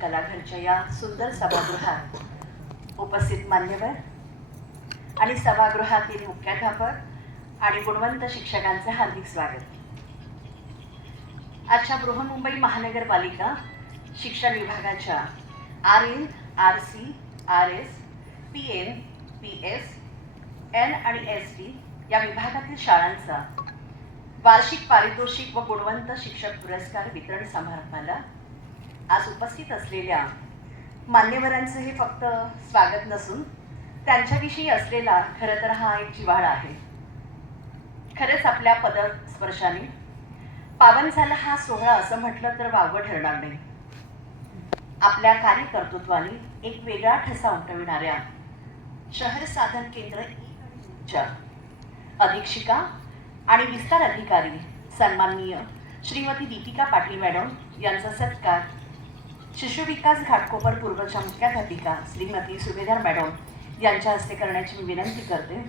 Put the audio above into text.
कलाघरच्या या सुंदर सभागृहात उपस्थित मान्यवर आणि सभागृहातील मुख्याध्यापक आणि गुणवंत शिक्षकांचे हार्दिक स्वागत. आजच्या बृहन्मुंबई महानगरपालिका शिक्षण विभागाच्या R N R C R S P N P S N आणि एस टी या विभागातील शाळांचा वार्षिक पारितोषिक व गुणवंत शिक्षक पुरस्कार वितरण समारंभाला आज उपस्थित असलेल्या मान्यवरांचं हे फक्त स्वागत नसून त्यांच्याविषयी असलेला खरं तर हा एक जिव्हाळा आहे. खरंच आपल्या पदस्पर्शाने पावन झाला हा सोहळा असं म्हटलं तर वावगं ठरणार नाही. आपल्या कार्यकर्तृत्वाने एक वेगळा ठसा उमटविणाऱ्या शहर साधन केंद्र च्या अधीक्षिका आणि विस्तार अधिकारी सन्माननीय श्रीमती दीपिका पाटील मॅडम यांचा सत्कार शिशु विकास घाटकोपर पूर्वच्या मुख्याध्यापिका श्रीमती सुभेदार मॅडम यांच्या हस्ते करण्याची मी विनंती करते.